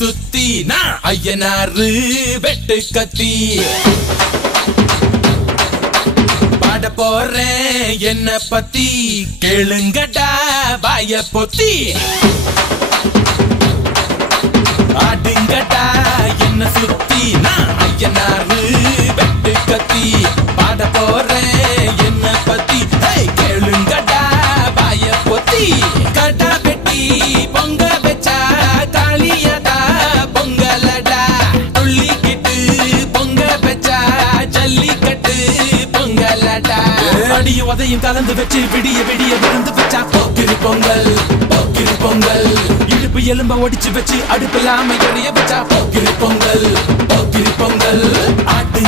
சுத்தி நான் ஐயனாரு வெட்டு கத்தி பாட போறேன் என்ன பத்தி கேளுங்கடா வாய பொத்தி ஆடுங்கடா என்ன சுத்தி நான் ஐயனாரு வெட்டு கத்தி பாட போறேன் என்ன பத்தி கேளுங்கடா வாய பொத்தி கடா வெட்டி பொங்க வச்சா காளியடா பொங்கலடா துள்ளிக்கிட்டு பொங்க வச்சா ஜல்லிக்கட்டு பொங்கலடா அடியும் உதையும் கலந்து வச்சு விடிய விடிய விருந்து வச்சா போக்கிரி பொங்கல் போக்கிரி பொங்கல் இடுப்பு எலும்ப ஒடிச்சு வச்சு அடுப்பில்லாம எறிய வச்சா போக்கிரி பொங்கல் போக்கிரி பொங்கல் ஆட்டு